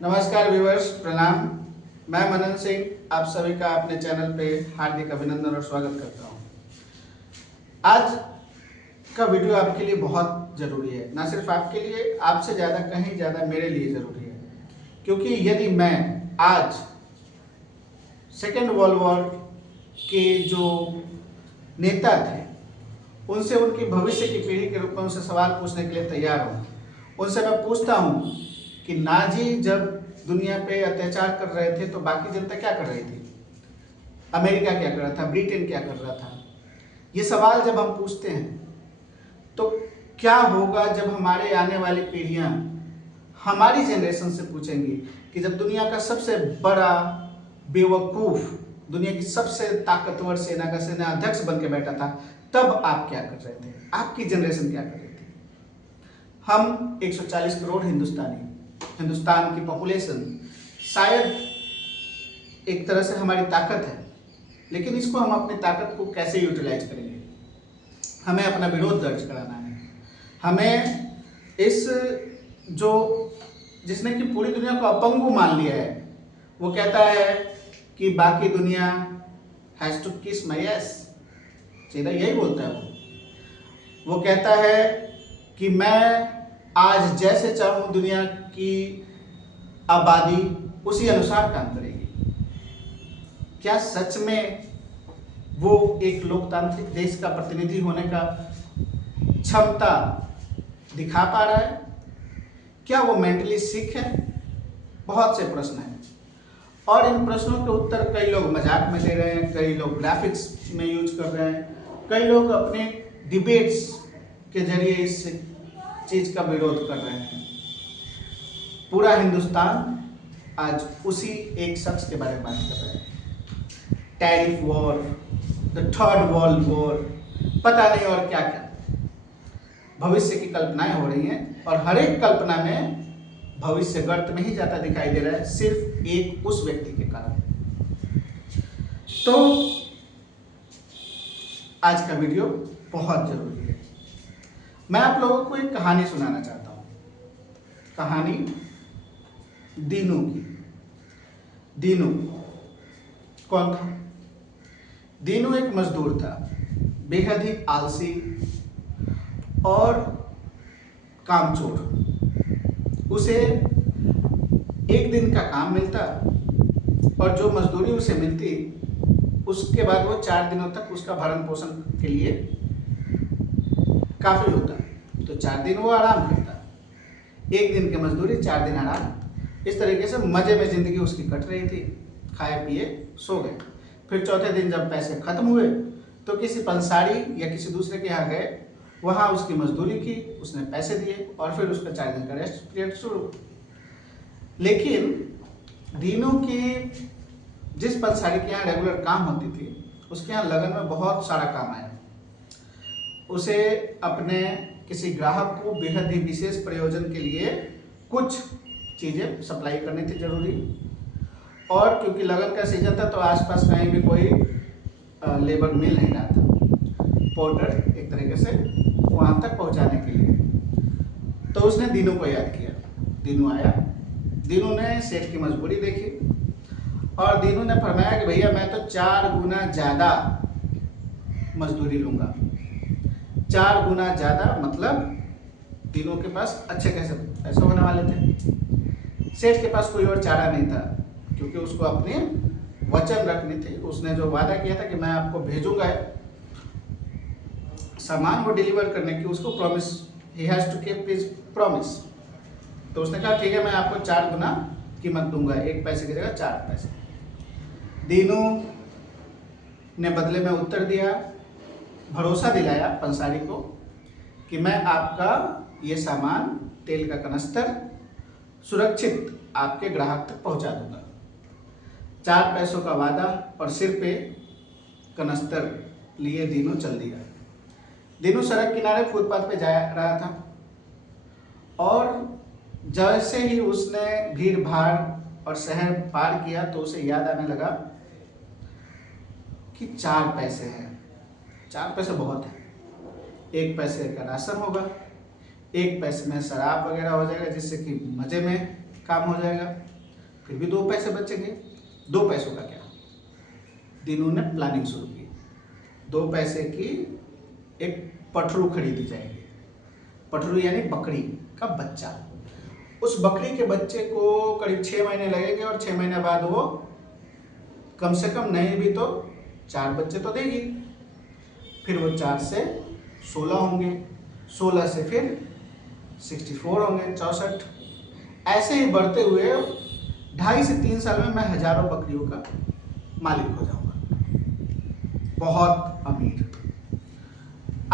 नमस्कार व्यूअर्स, प्रणाम। मैं मनन सिंह आप सभी का अपने चैनल पे हार्दिक अभिनंदन और स्वागत करता हूँ। आज का वीडियो आपके लिए बहुत ज़रूरी है, ना सिर्फ आपके लिए, आपसे ज़्यादा कहीं ज़्यादा मेरे लिए ज़रूरी है। क्योंकि यदि मैं आज सेकेंड वर्ल्ड वॉर के जो नेता थे उनसे उनकी भविष्य की पीढ़ी के रूप में उनसे सवाल पूछने के लिए तैयार हूँ, उनसे मैं पूछता हूँ कि नाजी जब दुनिया पे अत्याचार कर रहे थे तो बाकी जनता क्या कर रही थी? अमेरिका क्या कर रहा था? ब्रिटेन क्या कर रहा था? ये सवाल जब हम पूछते हैं तो क्या होगा जब हमारे आने वाली पीढ़ियां हमारी जनरेशन से पूछेंगी कि जब दुनिया का सबसे बड़ा बेवकूफ, दुनिया की सबसे ताकतवर सेना का सेना अध्यक्ष बन के बैठा था, तब आप क्या कर रहे थे? आपकी जनरेशन क्या कर रही थी? हम 140 करोड़ हिंदुस्तानी, हिंदुस्तान की पॉपुलेशन शायद एक तरह से हमारी ताकत है, लेकिन इसको हम अपनी ताकत को कैसे यूटिलाइज करेंगे? हमें अपना विरोध दर्ज कराना है। हमें इस जो जिसने कि पूरी दुनिया को अपंगु मान लिया है, वो कहता है कि बाकी दुनिया हैज टू किस माय एस, सीधा यही बोलता है। वो कहता है कि मैं आज जैसे चाहूँ दुनिया की आबादी उसी अनुसार काम करेगी। क्या सच में वो एक लोकतांत्रिक देश का प्रतिनिधि होने का क्षमता दिखा पा रहा है? क्या वो मेंटली सिक है? बहुत से प्रश्न हैं और इन प्रश्नों के उत्तर कई लोग मजाक में दे रहे हैं, कई लोग ग्राफिक्स में यूज कर रहे हैं, कई लोग अपने डिबेट्स के जरिए इस चीज का विरोध कर रहे हैं। पूरा हिंदुस्तान आज उसी एक शख्स के बारे में बात कर रहा है। Tariff war, the third world war, पता नहीं और क्या क्या भविष्य की कल्पनाएं हो रही हैं और हर एक कल्पना में भविष्य गर्त में ही जाता दिखाई दे रहा है, सिर्फ एक उस व्यक्ति के कारण। तो आज का वीडियो बहुत जरूरी है। मैं आप लोगों को एक कहानी सुनाना चाहता हूँ, कहानी दीनू की। दीनू कौन था? दीनू एक मजदूर था, बेहद ही आलसी और कामचोर। उसे एक दिन का काम मिलता और जो मजदूरी उसे मिलती उसके बाद वो 4 दिनों तक उसका भरण पोषण के लिए काफी होता। तो 4 दिन वो आराम करता, 1 दिन की मजदूरी, 4 दिन आराम। इस तरीके से मजे में जिंदगी उसकी कट रही थी, खाए पिए सो गए। फिर चौथे दिन जब पैसे खत्म हुए तो किसी पंसारी या किसी दूसरे के यहाँ गए, वहाँ उसकी मजदूरी की, उसने पैसे दिए और फिर उसका 4 दिन का रेस्ट पीरियड शुरू। लेकिन दीनू की जिस पंसारी के यहाँ रेगुलर काम होती थी, उसके यहाँ लगन में बहुत सारा काम आया। उसे अपने किसी ग्राहक को बेहद ही विशेष प्रयोजन के लिए कुछ चीज़ें सप्लाई करनी थी जरूरी, और क्योंकि लगन का सीजन था तो आसपास कहीं भी कोई लेबर मिल नहीं रहा था, पोर्टर एक तरीके से वहाँ तक पहुँचाने के लिए। तो उसने दीनू को याद किया। दीनू आया, दीनू ने सेठ की मजबूरी देखी और दीनू ने फरमाया कि भैया मैं तो 4 गुना ज़्यादा मजदूरी लूँगा। 4 गुना ज़्यादा मतलब दीनू के पास अच्छे कैसे पैसे होने वाले थे। सेठ के पास कोई और चारा नहीं था, क्योंकि उसको अपनी वचन रखनी थी। उसने जो वादा किया था कि मैं आपको भेजूंगा सामान, वो डिलीवर करने की उसको promise, he has to keep his promise. तो उसने कहा ठीक है, मैं आपको 4 गुना कीमत दूंगा, 1 पैसे की जगह 4 पैसे। दीनू ने बदले में उत्तर दिया, भरोसा दिलाया पंसारी को कि मैं आपका ये सामान, तेल का कनस्तर सुरक्षित आपके ग्राहक तक पहुंचा दूंगा। 4 पैसों का वादा और सिर पे कनस्तर लिए दीनू चल दिया। दीनू सड़क किनारे फुटपाथ पे जा रहा था और जैसे ही उसने भीड़ भाड़ और शहर पार किया तो उसे याद आने लगा कि 4 पैसे हैं, 4 पैसे बहुत है। 1 पैसे का राशन होगा, 1 पैसे में शराब वगैरह हो जाएगा, जिससे कि मजे में काम हो जाएगा, फिर भी 2 पैसे बचेंगे। 2 पैसों का क्या, दीनू ने प्लानिंग शुरू की। 2 पैसे की एक पठरू खरीदी जाएगी। पठरू यानी बकरी का बच्चा। उस बकरी के बच्चे को करीब 6 महीने लगेंगे और 6 महीने बाद वो कम से कम नहीं भी तो 4 बच्चे तो देगी। फिर वो 4 से 16 होंगे, 16 से फिर 64 होंगे, 64। ऐसे ही बढ़ते हुए 2.5 से 3 साल में मैं हजारों बकरियों का मालिक हो जाऊंगा, बहुत अमीर।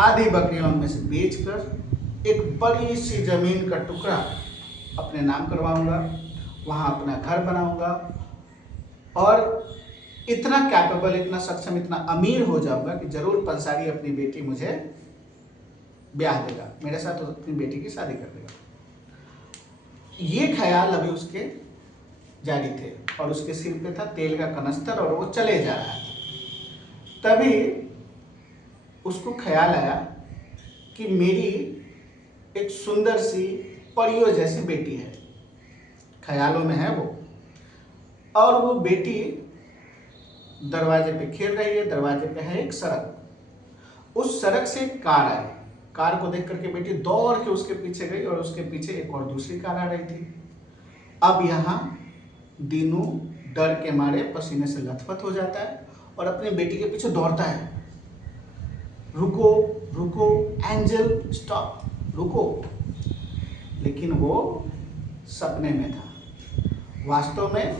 आधी बकरियां उनमें से बेचकर एक बड़ी सी जमीन का टुकड़ा अपने नाम करवाऊंगा, वहां अपना घर बनाऊंगा और इतना कैपेबल, इतना सक्षम, इतना अमीर हो जाऊंगा कि जरूर पंसारी अपनी बेटी मुझे ब्याह देगा, मेरे साथ तो अपनी बेटी की शादी कर देगा। ये ख्याल अभी उसके जारी थे और उसके सिर पे था तेल का कनस्तर और वो चले जा रहा था। तभी उसको ख्याल आया कि मेरी एक सुंदर सी परियों जैसी बेटी है, ख्यालों में है वो, और वो बेटी दरवाजे पे खेल रही है। दरवाजे पे है एक सड़क, उस सड़क से एक कार आई। कार को देख करके बेटी दौड़ के उसके पीछे गई और उसके पीछे एक और दूसरी कार आ रही थी। अब यहाँ दीनू डर के मारे पसीने से लथपथ हो जाता है और अपनी बेटी के पीछे दौड़ता है। रुको रुको एंजल, स्टॉप, रुको। लेकिन वो सपने में था। वास्तव में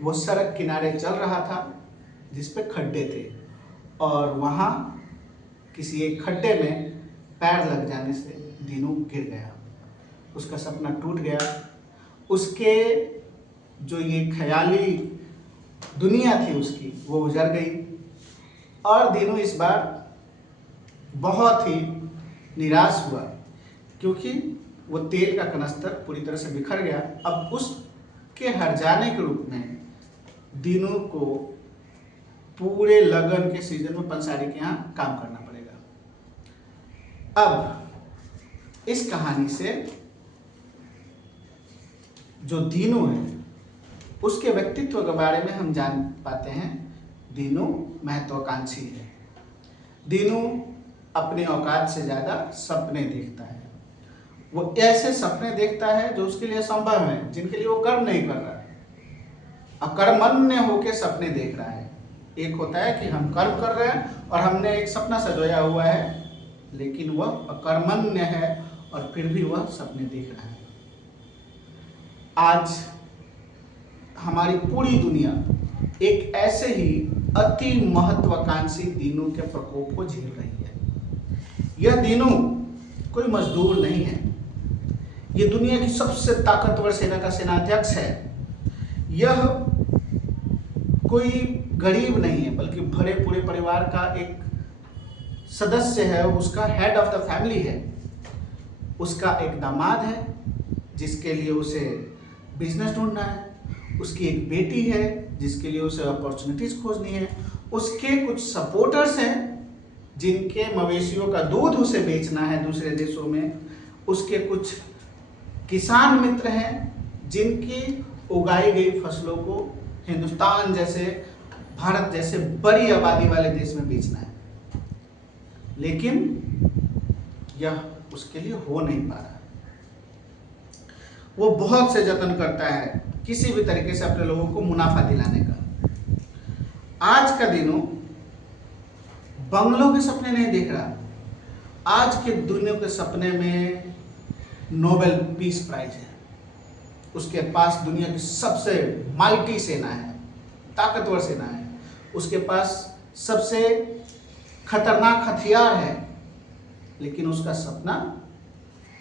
वो सड़क किनारे चल रहा था जिस पे खड्डे थे और वहाँ किसी एक खड्डे में पैर लग जाने से दीनू गिर गया। उसका सपना टूट गया। उसके जो ये ख्याली दुनिया थी उसकी, वो उजड़ गई और दीनू इस बार बहुत ही निराश हुआ क्योंकि वो तेल का कनस्तर पूरी तरह से बिखर गया। अब उसके हर जाने के रूप में दीनू को पूरे लगन के सीजन में पंसारी के यहाँ काम करना पड़ेगा। अब इस कहानी से जो दीनू है उसके व्यक्तित्व के बारे में हम जान पाते हैं। दीनू महत्वाकांक्षी है। दीनू अपने औकात से ज़्यादा सपने देखता है। वो ऐसे सपने देखता है जो उसके लिए संभव है, जिनके लिए वो कर्म नहीं कर रहा है, अकर्मण्य होकर सपने देख रहा है। एक होता है कि हम कर्म कर रहे हैं और हमने एक सपना सजोया हुआ है, लेकिन वह अकर्मण्य है और फिर भी वह सपने देख रहा है। आज हमारी पूरी दुनिया एक ऐसे ही अति महत्वाकांक्षी दीनू के प्रकोप को झेल रही है। यह दीनू कोई मजदूर नहीं है, यह दुनिया की सबसे ताकतवर सेना का सेनाध्यक्ष है। यह कोई गरीब नहीं है, बल्कि भरे पूरे परिवार का एक सदस्य है। उसका हेड ऑफ द फैमिली है। उसका एक दामाद है जिसके लिए उसे बिजनेस ढूंढना है। उसकी एक बेटी है जिसके लिए उसे अपॉर्चुनिटीज खोजनी है। उसके कुछ सपोर्टर्स हैं जिनके मवेशियों का दूध उसे बेचना है दूसरे देशों में। उसके कुछ किसान मित्र हैं जिनकी उगाई गई फसलों को हिंदुस्तान जैसे, भारत जैसे बड़ी आबादी वाले देश में बेचना है, लेकिन यह उसके लिए हो नहीं पा रहा। वो बहुत से जतन करता है किसी भी तरीके से अपने लोगों को मुनाफा दिलाने का। आज का दिनों बंगलों के सपने नहीं देख रहा। आज के दुनिया के सपने में नोबेल पीस प्राइज है। उसके पास दुनिया की सबसे माइटी सेना है, ताकतवर सेना है। उसके पास सबसे खतरनाक हथियार है, लेकिन उसका सपना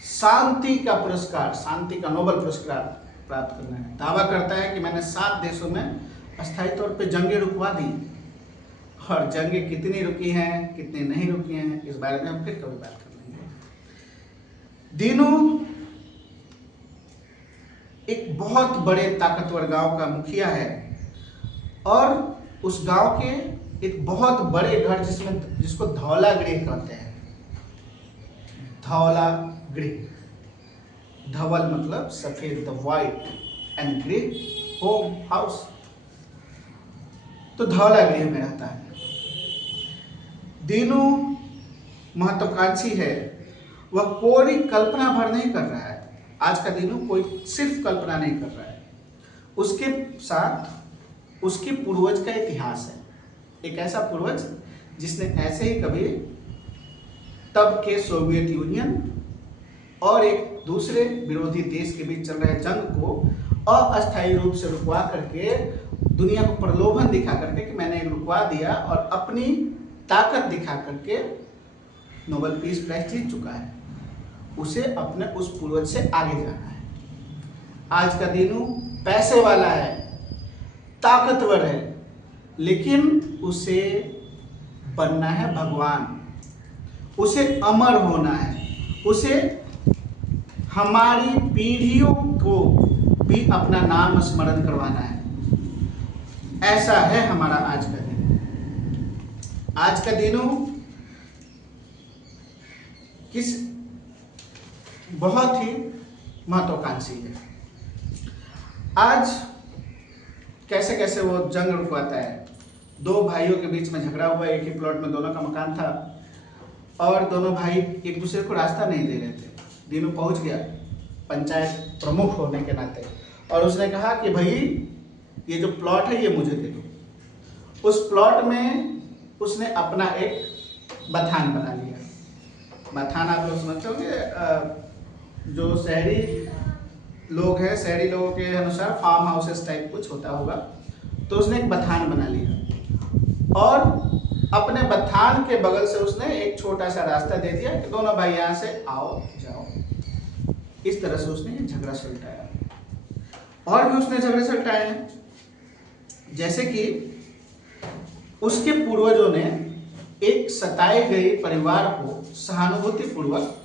शांति का पुरस्कार, शांति का नोबेल पुरस्कार प्राप्त करना है। दावा करता है कि मैंने 7 देशों में अस्थायी तौर पे जंगें रुकवा दी, और जंगें कितनी रुकी हैं, कितनी नहीं रुकी हैं, इस बारे में हम फिर कभी बात कर लेंगे। दीनू एक बहुत बड़े ताकतवर गांव का मुखिया है और उस गांव के एक बहुत बड़े घर जिसको धौला गृह कहते हैं। धौला गृह, धवल मतलब सफेद, the white, and great home house. तो धौला गृह में रहता है। दीनू महत्वाकांक्षी है, वह कोई कल्पना भर नहीं कर रहा है। आज का दीनू कोई सिर्फ कल्पना नहीं कर रहा है, उसके साथ उसके पूर्वज का इतिहास है। एक ऐसा पूर्वज जिसने ऐसे ही कभी तब के सोवियत यूनियन और एक दूसरे विरोधी देश के बीच चल रहे जंग को अस्थायी रूप से रुकवा करके, दुनिया को प्रलोभन दिखा करके कि मैंने रुकवा दिया, और अपनी ताकत दिखा करके नोबेल पीस प्राइज जीत चुका है। उसे अपने उस पूर्वज से आगे जाना है। आज का दीनू पैसे वाला है, ताकतवर है, लेकिन उसे बनना है भगवान, उसे अमर होना है, उसे हमारी पीढ़ियों को भी अपना नाम स्मरण करवाना है। ऐसा है हमारा आज का दिन। आज का दिनू किस बहुत ही महत्वाकांक्षी है। आज कैसे कैसे वो जंग रुकवाता है। दो भाइयों के बीच में झगड़ा हुआ, एक ही प्लॉट में दोनों का मकान था, और दोनों भाई एक दूसरे को रास्ता नहीं दे रहे थे। दीनू पहुंच गया पंचायत प्रमुख होने के नाते, और उसने कहा कि भाई ये जो प्लॉट है ये मुझे दे दो। उस प्लॉट में उसने अपना एक बथान बना लिया। बथान आप लोग समझते होंगे, जो शहरी लोग हैं, शहरी लोगों के अनुसार फार्म हाउसेस टाइप कुछ होता होगा। तो उसने एक बथान बना लिया, और अपने बथान के बगल से उसने एक छोटा सा रास्ता दे दिया कि दोनों भाई यहाँ से आओ जाओ। इस तरह से उसने ये झगड़ा सुलटाया। और भी उसने झगड़े सुलटाए हैं, जैसे कि उसके पूर्वजों ने एक सताए गए परिवार को सहानुभूतिपूर्वक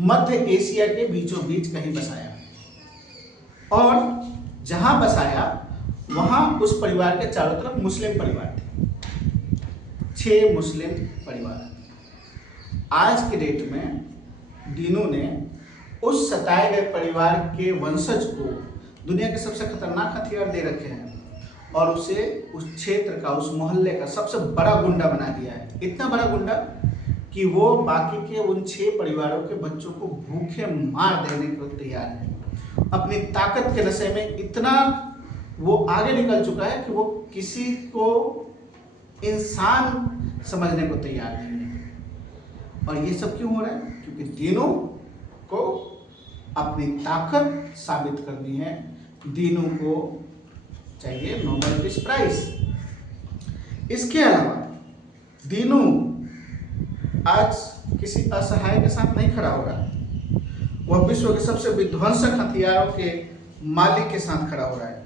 मध्य एशिया के बीचों बीच कहीं बसाया, और जहां बसाया वहां उस परिवार के चारों तरफ मुस्लिम परिवार थे, 6 मुस्लिम परिवार। आज के डेट में दीनू ने उस सताए गए परिवार के वंशज को दुनिया के सबसे खतरनाक हथियार दे रखे हैं, और उसे उस क्षेत्र का, उस मोहल्ले का सबसे बड़ा गुंडा बना दिया है। इतना बड़ा गुंडा कि वो बाकी के उन 6 परिवारों के बच्चों को भूखे मार देने को तैयार है। अपनी ताकत के नशे में इतना वो आगे निकल चुका है कि वो किसी को इंसान समझने को तैयार नहीं है। और ये सब क्यों हो रहा है? क्योंकि दीनू को अपनी ताकत साबित करनी है। दीनू को चाहिए नोबेल पीस प्राइज। इसके अलावा दीनू आज किसी असहाय के साथ नहीं खड़ा हो रहा, वह विश्व के सबसे विध्वंसक हथियारों के मालिक के साथ खड़ा हो रहा है।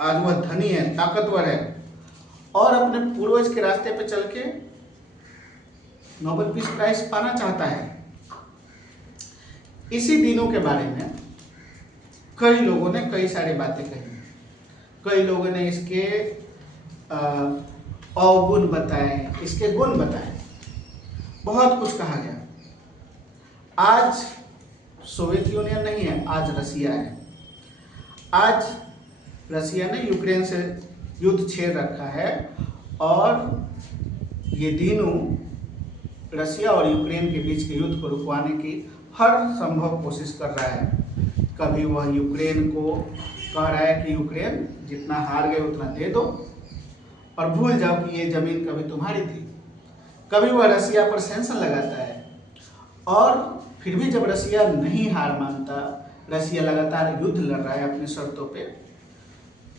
आज वह धनी है, ताकतवर है, और अपने पूर्वज के रास्ते पे चल के नोबेल पीस प्राइज पाना चाहता है। इसी दिनों के बारे में कई लोगों ने कई सारी बातें कही। कई लोगों ने इसके अवगुण बताए, इसके गुण बताए, बहुत कुछ कहा गया। आज सोवियत यूनियन नहीं है, आज रसिया है। आज रसिया ने यूक्रेन से युद्ध छेड़ रखा है, और ये दीनू रसिया और यूक्रेन के बीच के युद्ध को रुकवाने की हर संभव कोशिश कर रहा है। कभी वह यूक्रेन को कह रहा है कि यूक्रेन जितना हार गए उतना दे दो और भूल जाओ कि ये जमीन कभी तुम्हारी थी। कभी वह रसिया पर सैंक्शन लगाता है, और फिर भी जब रसिया नहीं हार मानता, रसिया लगातार युद्ध लड़ रहा है अपनी शर्तों पे,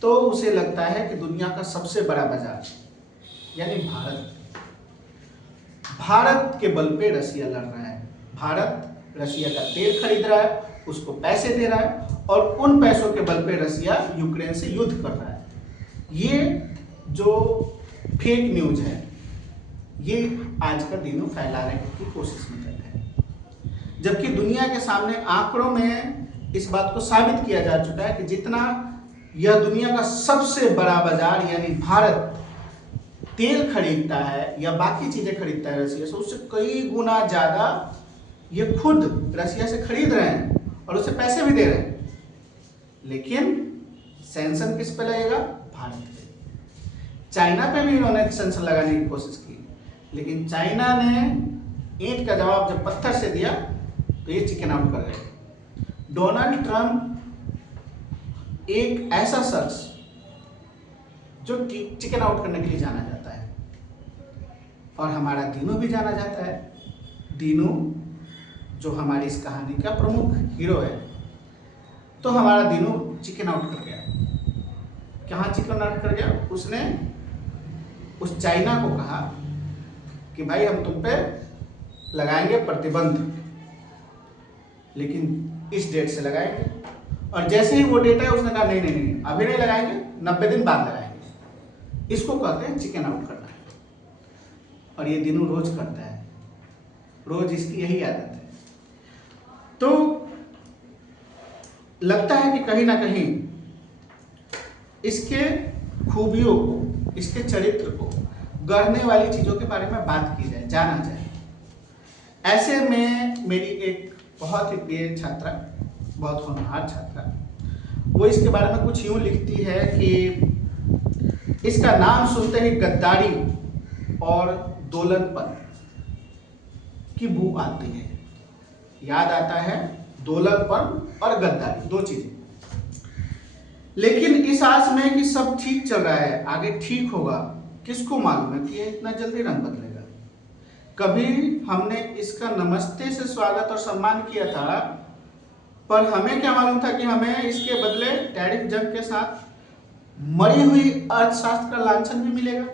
तो उसे लगता है कि दुनिया का सबसे बड़ा बाजार यानी भारत के बल पे रसिया लड़ रहा है। भारत रसिया का तेल खरीद रहा है, उसको पैसे दे रहा है, और उन पैसों के बल पे रसिया यूक्रेन से युद्ध कर रहा है। ये जो फेक न्यूज है, ये आज का दिनों फैलाने की कोशिश में कर रहे हैं, जबकि दुनिया के सामने आंकड़ों में इस बात को साबित किया जा चुका है कि जितना यह दुनिया का सबसे बड़ा बाजार यानी भारत तेल खरीदता है या बाकी चीजें खरीदता है रसिया से, उससे कई गुना ज्यादा ये खुद रसिया से खरीद रहे हैं और उसे पैसे भी दे रहे हैं। लेकिन सैंक्शन किस पे लगेगा? भारत पे। चाइना पे भी इन्होंने सैंक्शन लगाने की कोशिश की, लेकिन चाइना ने ईंट का जवाब जब पत्थर से दिया तो ये चिकन आउट कर गए। डोनाल्ड ट्रंप एक ऐसा शख्स जो चिकन आउट करने के लिए जाना जाता है, और हमारा दीनू भी जाना जाता है। दीनू जो हमारी इस कहानी का प्रमुख हीरो है, तो हमारा दीनू चिकन आउट कर गया। कहाँ चिकन आउट कर गया? उसने उस चाइना को कहा कि भाई हम तुम पे लगाएंगे प्रतिबंध, लेकिन इस डेट से लगाएंगे। और जैसे ही वो डेट है उसने कहा नहीं नहीं नहीं अभी नहीं लगाएंगे, 90 दिन बाद लगाएंगे। इसको कहते हैं चिकन आउट करना। और ये दीनू रोज करता है, रोज इसकी यही आदत है। तो लगता है कि कहीं ना कहीं इसके खूबियों को, इसके चरित्र को गढ़ने वाली चीजों के बारे में बात की जाए, जाना जाए। ऐसे में मेरी एक बहुत ही प्रिय छात्रा, बहुत होनहार छात्रा, वो इसके बारे में कुछ यूं लिखती है कि इसका नाम सुनते ही गद्दारी और दोलनपन की बू आती है। याद आता है दोलनपन और गद्दारी, दो चीजें। लेकिन इस आस में कि सब ठीक चल रहा है, आगे ठीक होगा, किसको मालूम है कि ये इतना जल्दी रंग बदलेगा। कभी हमने इसका नमस्ते से स्वागत और सम्मान किया था, पर हमें क्या मालूम था कि हमें इसके बदले टैरिफ जंग के साथ मरी हुई अर्थशास्त्र का लांछन भी मिलेगा।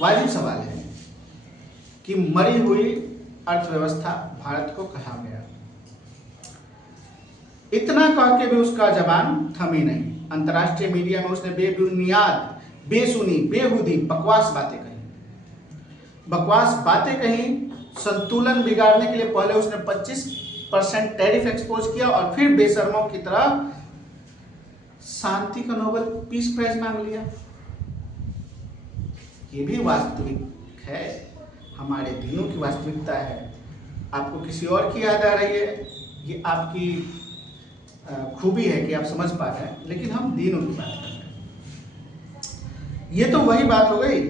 वाजिब सवाल है कि मरी हुई अर्थव्यवस्था भारत को कहा गया। इतना कह के भी उसका जबान थमी नहीं। अंतर्राष्ट्रीय मीडिया में उसने बेबुनियाद, बेसुनी, बेहुदी बकवास बातें कही। संतुलन बिगाड़ने के लिए पहले उसने 25% टैरिफ एक्सपोज किया और फिर बेशर्मों की तरह शांति का नोबेल पीस प्राइज मांग लिया। ये भी वास्तविक है, हमारे दिनों की वास्तविकता है। आपको किसी और की याद आ रही है, ये आपकी खूबी है कि आप समझ पा रहे हैं, लेकिन हम दिनों की बात कर रहे हैं। ये तो वही बात हो गई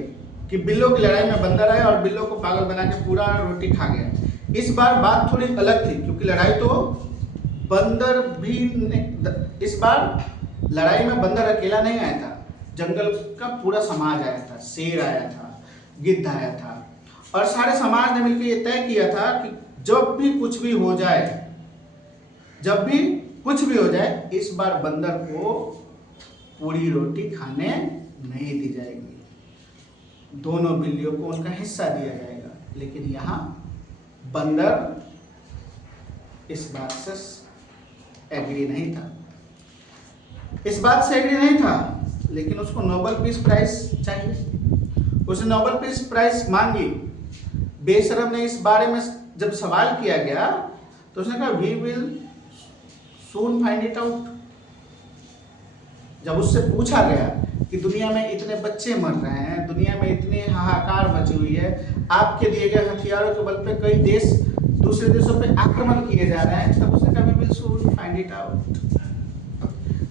कि बिल्लों की लड़ाई में बंदर आया और बिल्लों को पागल बना के पूरा रोटी खा गया। इस बार बात थोड़ी अलग थी, क्योंकि लड़ाई तो बंदर भी, इस बार लड़ाई में बंदर अकेला नहीं आया था, जंगल का पूरा समाज आया था। शेर आया था, गिद्ध आया था, और सारे समाज ने मिलकर ये तय किया था कि जब भी कुछ भी हो जाए, इस बार बंदर को पूरी रोटी खाने नहीं दी जाएगी, दोनों बिल्लियों को उनका हिस्सा दिया जाएगा। लेकिन यहाँ बंदर इस बात से एग्री नहीं था, लेकिन उसको नोबेल पीस प्राइज चाहिए। उसने नोबेल पीस प्राइज मांगी। बेशरम ने इस बारे में जब सवाल किया गया तो उसने कहा we will soon find it out. जब उससे पूछा गया कि दुनिया में इतने बच्चे मर रहे हैं, दुनिया में इतनी हाहाकार मची हुई है, आपके दिए गए हथियारों के बल पे कई देश दूसरे देशों पे आक्रमण किए जा रहे हैं, तब उसने कहा we will soon find it out.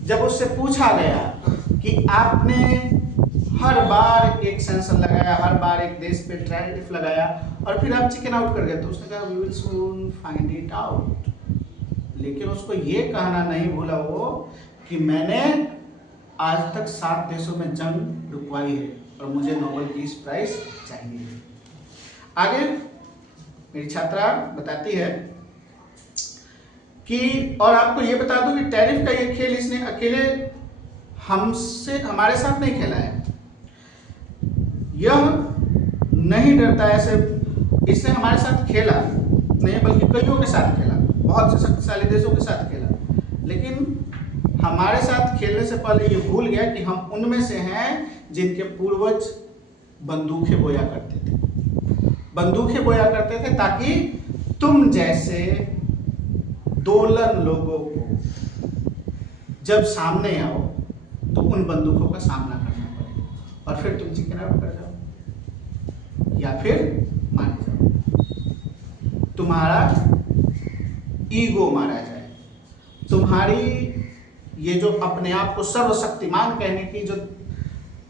जब उससे पूछा गया कि आपने हर बार एक सैंक्शन लगाया, हर बार एक देश पे टैरिफ लगाया और फिर आप चिकन आउट कर गए, तो उसने कहा we will soon find it out. लेकिन उसको ये कहना नहीं भूला वो कि मैंने आज तक 7 देशों में जंग रुकवाई है और मुझे नोबेल पीस प्राइज चाहिए। आगे मेरी छात्रा बताती है कि, और आपको ये बता दूं कि टैरिफ का ये खेल इसने अकेले हमारे साथ नहीं खेला है। यह नहीं डरता है, सिर्फ इसने हमारे साथ खेला नहीं बल्कि कईयों के साथ खेला, बहुत से शक्तिशाली देशों के साथ खेला। लेकिन हमारे साथ खेलने से पहले ये भूल गया कि हम उनमें से हैं जिनके पूर्वज बंदूकें बोया करते थे ताकि तुम जैसे दोलन लोगों को जब सामने आओ तो उन बंदूकों का सामना करना पड़े और फिर तुम चिकन आउट कर जाओ या फिर मार जाओ, तुम्हारा ईगो मारा जाए, तुम्हारी ये जो अपने आप को सर्वशक्तिमान कहने की जो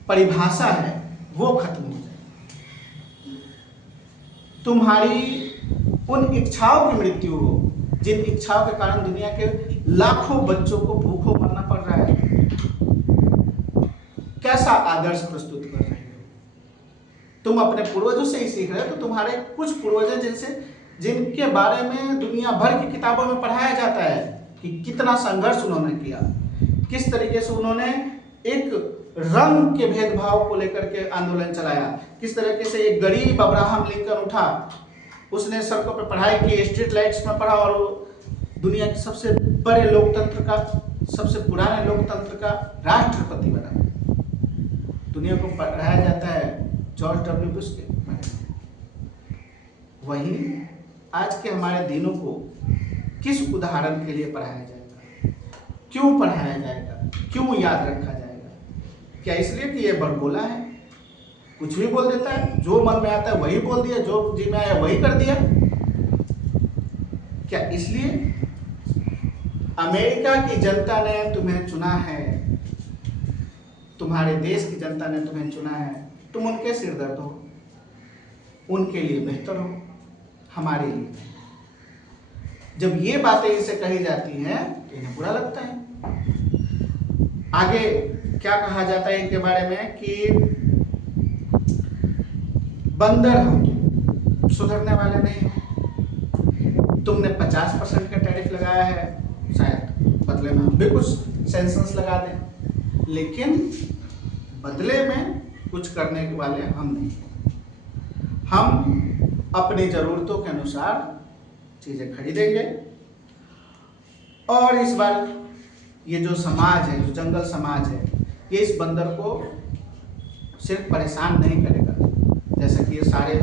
परिभाषा है वो खत्म हो जाए। तुम्हारी उन इच्छाओं की मृत्यु हो जिन इच्छाओं के कारण दुनिया के लाखों बच्चों को भूखों मरना पड़ रहा है। कैसा आदर्श प्रस्तुत कर रहे हो? तुम अपने पूर्वजों से ही सीख रहे हो। तो तुम्हारे कुछ पूर्वज जिनके बारे में दुनिया भर की किताबों में पढ़ाया जाता है कि कितना संघर्ष उन्होंने किया, किस तरीके से उन्होंने एक रंग के भेदभाव को लेकर के आंदोलन चलाया, किस तरीके से एक गरीब अब्राहम लिंकन उठा, उसने सड़कों पर पढ़ाई की, स्ट्रीट लाइट्स में पढ़ा और दुनिया के सबसे बड़े लोकतंत्र का, सबसे पुराने लोकतंत्र का राष्ट्रपति बना। दुनिया को पढ़ाया जाता है जॉर्ज डब्ल्यू बुश के बारे में। वहीं आज के हमारे दिनों को किस उदाहरण के लिए पढ़ाया जाएगा? क्यों पढ़ाया जाएगा? क्यों याद रखा जाएगा? क्या इसलिए कि ये बड़बोला है, कुछ भी बोल देता है, जो मन में आता है वही बोल दिया, जो जी में आया वही कर दिया? क्या इसलिए अमेरिका की जनता ने तुम्हें चुना है, तुम्हारे देश की जनता ने तुम्हें चुना है, तुम उनके सिरदर्द हो, उनके लिए बेहतर हो, हमारे लिए? जब ये बातें इनसे कही जाती हैं तो इन्हें बुरा लगता है। आगे क्या कहा जाता है इनके बारे में कि बंदर हो, सुधरने वाले नहीं हो। तुमने 50% का टैरिफ लगाया है, शायद बदले में हम भी कुछ सेंसस लगा दें, लेकिन बदले में कुछ करने के वाले हम नहीं। हम अपनी ज़रूरतों के अनुसार चीज़ें खरीदेंगे और इस बार ये जो समाज है, जो जंगल समाज है, ये इस बंदर को सिर्फ परेशान नहीं करेगा जैसा कि ये सारे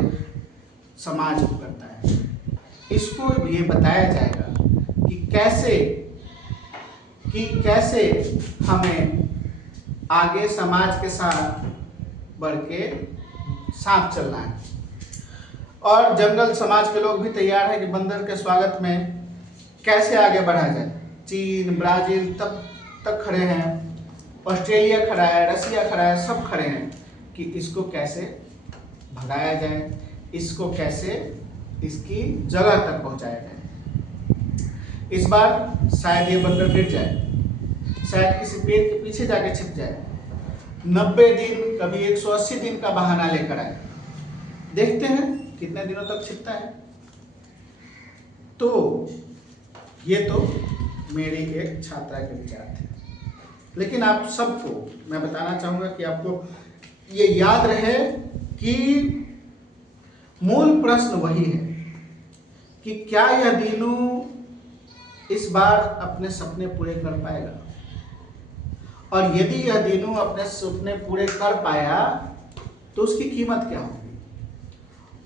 समाज को करता है। इसको ये बताया जाएगा कि कैसे हमें आगे समाज के साथ बढ़ के साथ चलना है। और जंगल समाज के लोग भी तैयार हैं कि बंदर के स्वागत में कैसे आगे बढ़ा जाए। चीन, ब्राज़ील तक खड़े हैं, ऑस्ट्रेलिया खड़ा है, रसिया खड़ा है, सब खड़े हैं कि इसको कैसे भगाया जाए, इसको कैसे इसकी जगह तक पहुंचाया जाए। इस बार शायद ये बंदर गिर जाए, शायद किसी पेड़ के पीछे जाके छिप जाए, 90 दिन कभी 180 दिन का बहाना लेकर आए। देखते हैं कितने दिनों तक छिपता है। तो ये तो मेरी एक छात्रा के विचार थे, लेकिन आप सबको मैं बताना चाहूँगा कि आपको ये याद रहे कि मूल प्रश्न वही है कि क्या यह दीनू इस बार अपने सपने पूरे कर पाएगा, और यदि यह दीनू अपने सपने पूरे कर पाया तो उसकी कीमत क्या होगी,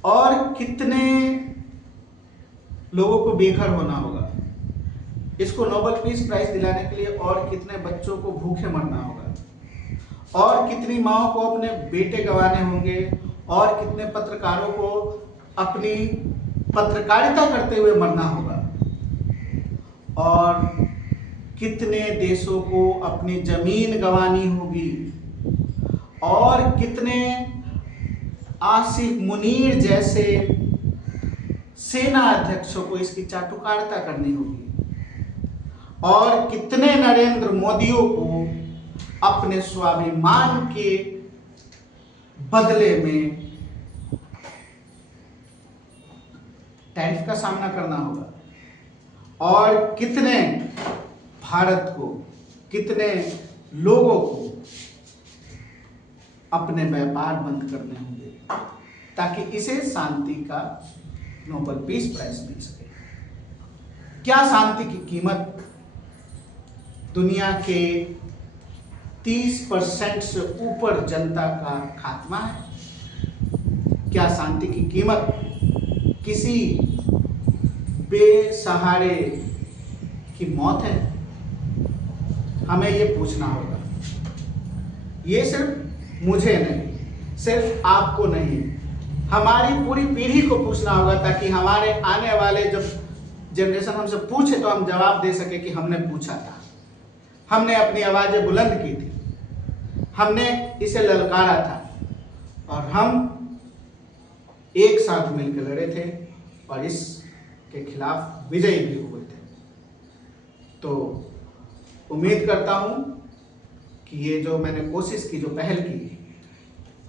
और कितने लोगों को बेघर होना होगा, इसको नोबेल पीस प्राइज दिलाने के लिए और कितने बच्चों को भूखे मरना होगा, और कितनी माओं को अपने बेटे गंवाने होंगे, और कितने पत्रकारों को अपनी पत्रकारिता करते हुए मरना होगा, और कितने देशों को अपनी जमीन गंवानी होगी, और कितने आसिफ मुनीर जैसे सेना अध्यक्षों को इसकी चाटुकारिता करनी होगी, और कितने नरेंद्र मोदियों को अपने स्वाभिमान के बदले में टैरिफ का सामना करना होगा, और कितने भारत को, कितने लोगों को अपने व्यापार बंद करने होंगे ताकि इसे शांति का नोबेल पीस प्राइज मिल सके। क्या शांति की कीमत दुनिया के 30% से ऊपर जनता का खात्मा है? क्या शांति की कीमत किसी बेसहारे की मौत है? हमें ये पूछना होगा। ये सिर्फ मुझे नहीं, सिर्फ आपको नहीं, हमारी पूरी पीढ़ी को पूछना होगा, ताकि हमारे आने वाले जब जनरेशन हमसे पूछे तो हम जवाब दे सके कि हमने पूछा था, हमने अपनी आवाज़ें बुलंद की थी, हमने इसे ललकारा था और हम एक साथ मिलकर लड़े थे और इसके खिलाफ विजयी भी हुए थे। तो उम्मीद करता हूँ कि ये जो मैंने कोशिश की, जो पहल की,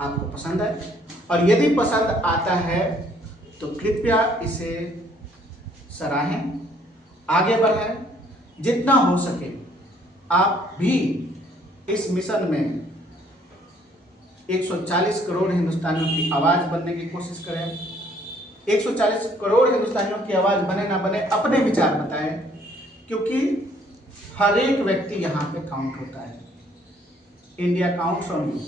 आपको पसंद आए और यदि पसंद आता है तो कृपया इसे सराहें, आगे बढ़ाएं। जितना हो सके आप भी इस मिशन में 140 करोड़ हिंदुस्तानियों की आवाज़ बनने की कोशिश करें। 140 करोड़ हिंदुस्तानियों की आवाज़ बने ना बने, अपने विचार बताएं, क्योंकि हर एक व्यक्ति यहाँ पे काउंट होता है। India counts on you.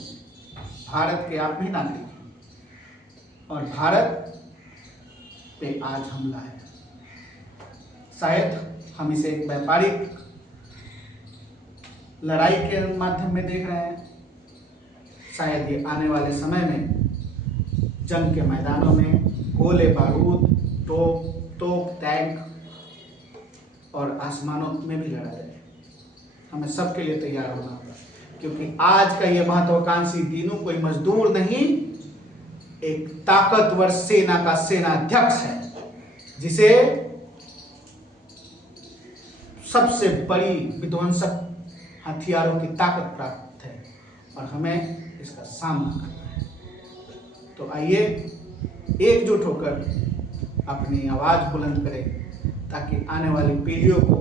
Bharat के आप भी नागरिक हैं और भारत पे आज हमला है। शायद हम इसे एक व्यापारिक लड़ाई के माध्यम में देख रहे हैं, शायद ये आने वाले समय में जंग के मैदानों में गोले बारूद, तोप, टैंक और आसमानों में भी लड़ा जाए। हमें सबके लिए तैयार होना होगा, क्योंकि आज का ये महत्वाकांक्षी दीनू कोई मजदूर नहीं, एक ताकतवर सेना का सेनाध्यक्ष है, जिसे सबसे बड़ी विध्वंसक हथियारों की ताकत प्राप्त है और हमें इसका सामना करना है। तो आइए एकजुट होकर अपनी आवाज़ बुलंद करें ताकि आने वाली पीढ़ियों को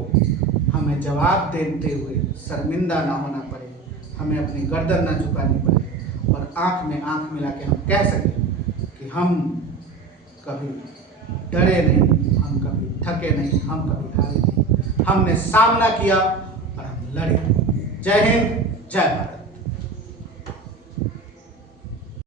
हमें जवाब देते हुए शर्मिंदा ना होना पड़े, हमें अपनी गर्दन ना झुकानी पड़े और आंख में आंख मिला के हम कह सकें कि हम कभी डरे नहीं, हम कभी थके नहीं, हम कभी हारे नहीं, हमने सामना किया और हम लड़े। जय हिंद, जय भारत।